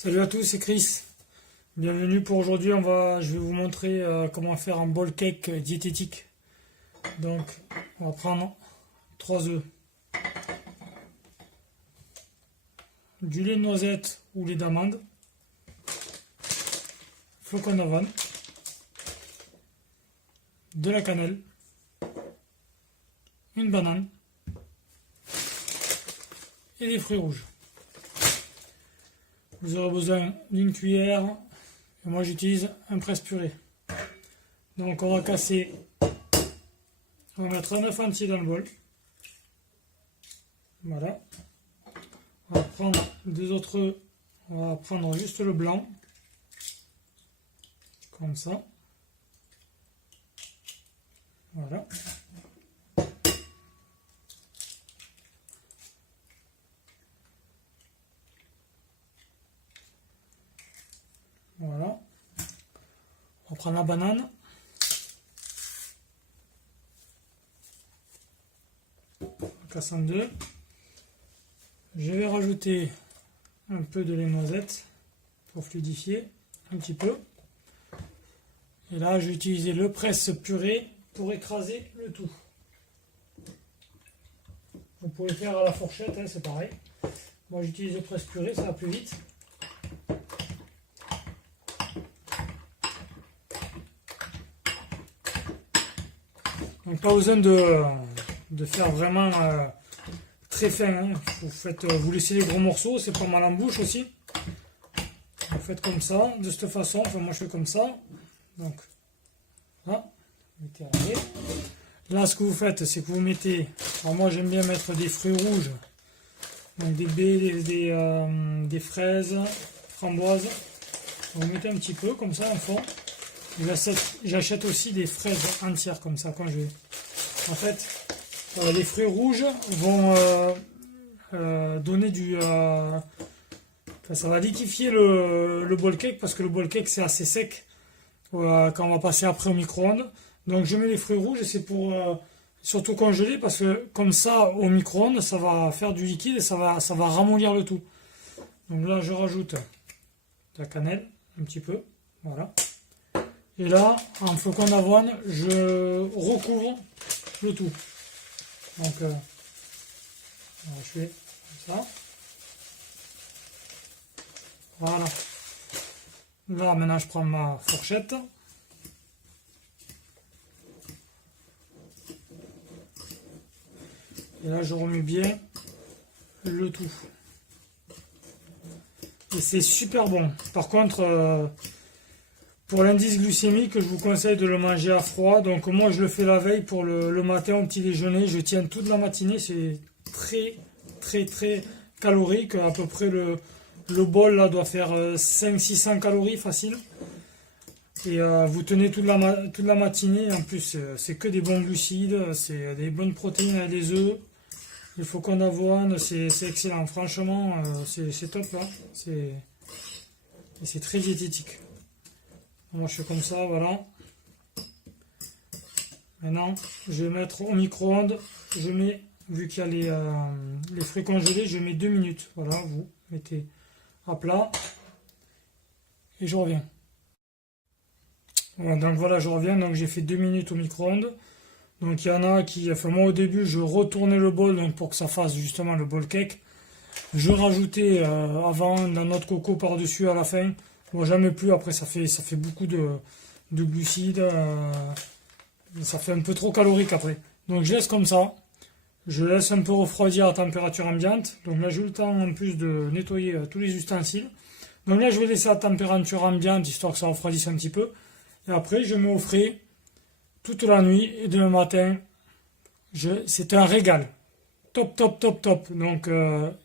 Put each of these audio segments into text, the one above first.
Salut à tous, c'est Chris. Bienvenue pour aujourd'hui. Je vais vous montrer comment faire un ball cake diététique. Donc, on va prendre 3 œufs, du lait de noisette ou lait d'amande, flocons d'avoine, de la cannelle, une banane et des fruits rouges. Vous aurez besoin d'une cuillère, et moi j'utilise un presse-purée. Donc on va casser, on va mettre un œuf entier dans le bol. Voilà. On va prendre deux autres œufs, on va prendre juste le blanc, comme ça. Voilà. Voilà. On prend la banane. On casse en deux. Je vais rajouter un peu de lait noisette pour fluidifier un petit peu. Et là, je vais utiliser le presse-purée pour écraser le tout. Vous pouvez faire à la fourchette, hein, c'est pareil. Moi, j'utilise le presse-purée, ça va plus vite. Donc pas besoin de faire vraiment très fin. Hein. Vous laissez les gros morceaux, c'est pas mal en bouche aussi. Vous faites comme ça, de cette façon. Enfin, moi je fais comme ça. Donc là, là ce que vous faites, c'est que vous mettez. Alors moi j'aime bien mettre des fruits rouges, donc des baies, des fraises, framboises. Vous mettez un petit peu comme ça en fond. J'achète aussi des fraises entières comme ça quand je vais. En fait, les fruits rouges vont donner du. Ça va liquéfier le ball cake parce que le ball cake c'est assez sec quand on va passer après au micro-ondes. Donc je mets les fruits rouges et c'est pour surtout congeler parce que comme ça au micro-ondes ça va faire du liquide et ça va ramollir le tout. Donc là je rajoute de la cannelle un petit peu, voilà. Et là, en flocon d'avoine, je recouvre le tout. Donc, je fais comme ça. Voilà. Là, maintenant, je prends ma fourchette. Et là, je remue bien le tout. Et c'est super bon. Par contre... pour l'indice glycémique, je vous conseille de le manger à froid. Donc moi je le fais la veille pour le matin au petit déjeuner. Je tiens toute la matinée. C'est très calorique. À peu près le bol là doit faire 500-600 calories facile. Et vous tenez toute la matinée. En plus c'est que des bons glucides. C'est des bonnes protéines avec des œufs. Les flocons d'avoine, c'est excellent. Franchement c'est top là. C'est très diététique. Moi je fais comme ça, voilà. Maintenant, je vais mettre au micro-ondes. Je mets, vu qu'il y a les fruits congelés, je mets 2 minutes. Voilà, vous mettez à plat. Et je reviens. Voilà, donc voilà, je reviens. Donc j'ai fait 2 minutes au micro-ondes. Donc il y en a qui, enfin moi au début, je retournais le bol donc, pour que ça fasse justement le ball cake. Je rajoutais avant la noix de coco par-dessus à la fin. Bon, jamais plus, après ça fait beaucoup de glucides, ça fait un peu trop calorique après. Donc je laisse comme ça, je laisse un peu refroidir à température ambiante. Donc là j'ai eu le temps en plus de nettoyer tous les ustensiles. Donc là je vais laisser à température ambiante histoire que ça refroidisse un petit peu. Et après je mets au frais toute la nuit et demain matin, c'est un régal. Top. Donc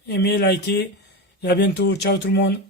aimez, likez et à bientôt. Ciao tout le monde.